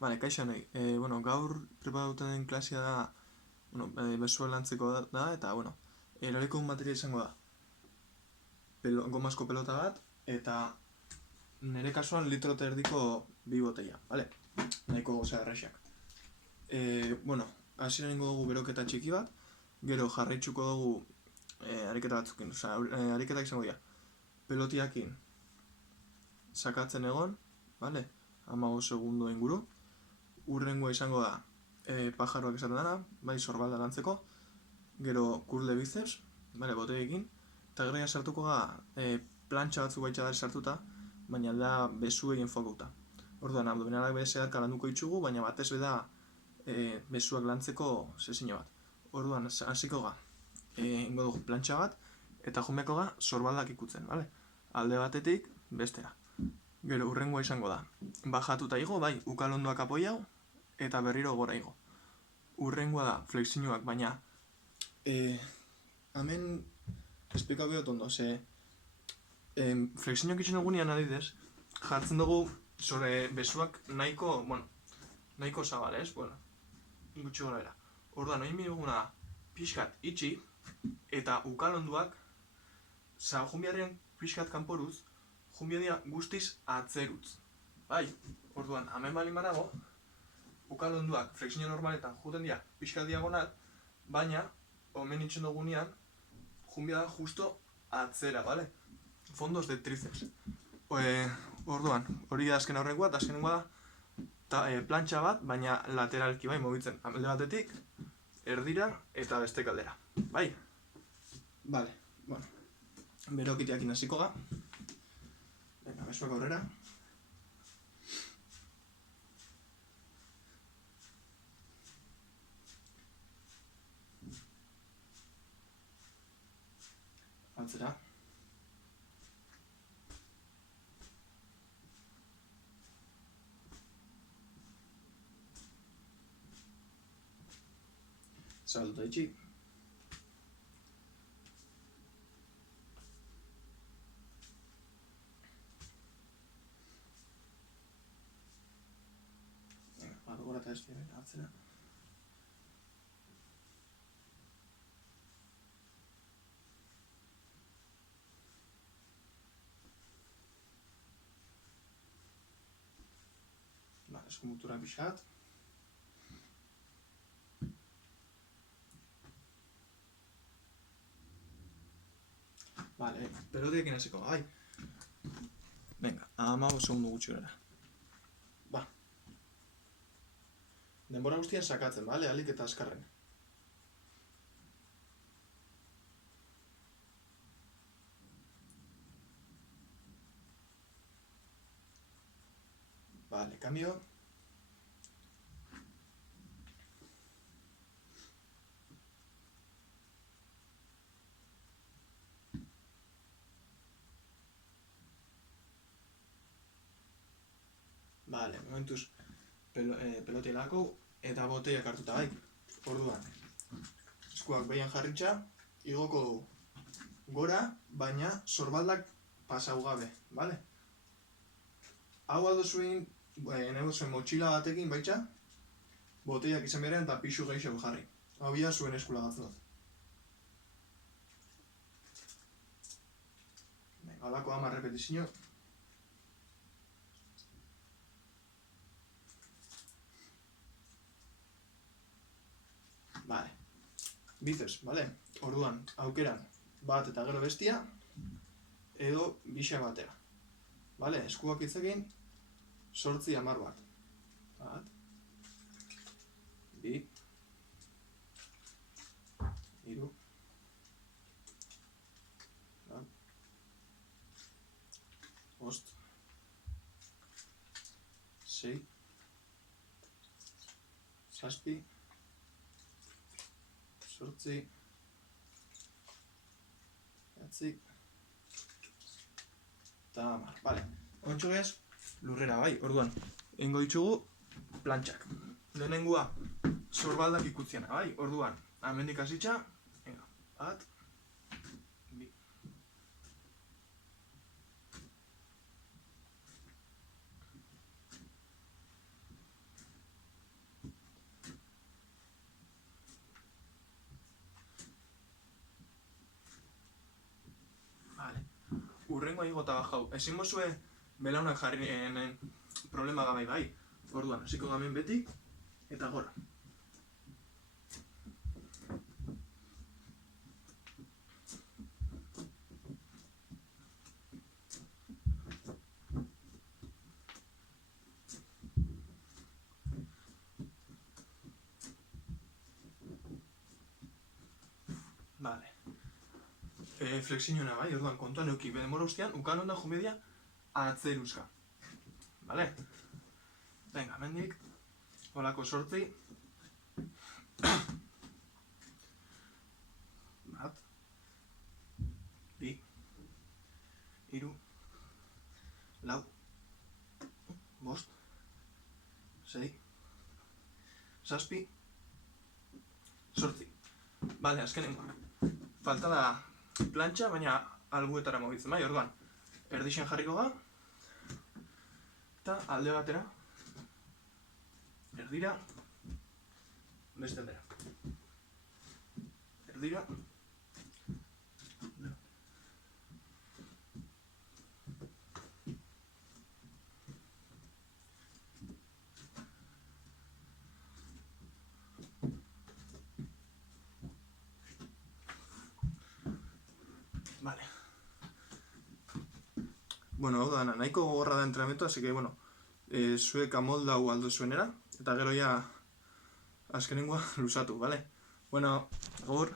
Vale, kaixo nahi. Gaur preparatu den klasea da, besoak lantzeko da, eta, eroriko materia izango da. Gomazko pelota bat, eta nire kasuan litro eta erdiko bi botella, vale? Nahiko goza errexak. Hasiera ningo dugu beroketa txiki bat, gero jarraitzuko dugu ariketa batzukin, ariketak izango dira. Pelotiakin sakatzen egon, vale? 15 segundo inguru. Urrengoa izango da pajaroak esaten dana, bai sorbalda lantzeko, gero kurl de biceps, bale, boteekin, eta gero sartuko da plantxa batzuk baitza da sartuta, baina da besuei enfokauta. Orduan, abdominalak bezeak landuko ditugu, baina batez beda besuak lantzeko sesio bat. Orduan, hasiko ga, ingo dugu plantxa bat, eta jumeko ga sorbaldak ikutzen, bale? Alde batetik, bestera. Gero, urrengoa izango da. Bajatuta igo, bai, ukalondoak apoiau, eta berriro gora igo. Urrengoa da, flexioak, baina hemen esplikatu dut ondo, flexioak itxen dugunean adidez, jartzen dugu besuak nahiko zabal, ez? Gutxi gora era. Orduan, oin biduguna pixkat itxi, eta ukalonduak, jumbiaren pixkat kanporuz, jumbiadia guztiz atzerutz. Bai, orduan, hemen bali manago, ukalonduak flexio normaletan juten dira pixka diagonal, baina omen itxen dugunean jumbia da justo atzera, bale? Fondos de tríceps. Orduan, hori da azken aurrengoa, eta azkenengoa da plantxa bat, baina lateralki bai mugitzen. Alde batetik, erdira eta beste kaldera. Bai? Bale, berokiteakin hasiko ga. Venga, besuak aurrera. Atzera. Zabalduta itxi. Gora eta ez dira, atzera. Eskumutura pixat. Vale, pelotiekin hasiko, bai. Venga, 15 segundo gutxi gara. Denbora guztian sakatzen, bale? Alik eta azkarren. Vale, cambio. Vale, momentuz pelotia lako eta boteiak hartuta, bai. Orduan, eskuak behian jarritxa, igoko dugu gora, baina sorbaldak pasau gabe, bale? Hau aldo zuen, nahi zuen motxila batekin baitxa, boteiak izan berean eta pixu gehiago jarri. Hau bila zuen eskula gatzen dut. Halako 10 repetizio. Vale. Biceps, vale? Orduan, aukeran bat eta gero bestia, edo bixa batera. Vale? Eskuak itzekin, 8 10 bat. Bat. 2. 3. 5. 6. 7. 8. 9. Eta 10. Vale. Ontsu bez, lurrera, bai. Orduan, egingo ditugu plantxak. Lehenengua, sorbaldak ikutziana, bai. Orduan, amendik hasitxa, bat, bi. lehenkoa igo eta bajau. Ezin mozue belaunak jarri problema gabai bai. Orduan, hasiko gamen beti, eta gora. Vale. Flexiñona bai, orduan, kontuan euki, bedemora ustean, ukan ondan jumedia atzeruzka. Vale? Venga, mendik, holako sortzi. Bat. Bi. Hiru. Lau. Bost. Sei. Zazpi. Sortzi. Vale, azkenengoa. Falta da plantxa, baina albuetara mogitzen, bai, orduan. Erdixen jarriko ga. Eta alde batera. Erdira. Beste aldera. Erdira. Vale. Bueno, hau da, nahiko gogorra da entrenamiento, así que, bueno, zuek amoldau aldo zuenera, eta gero ja azkenengoa lusatu, vale? Bueno, agur.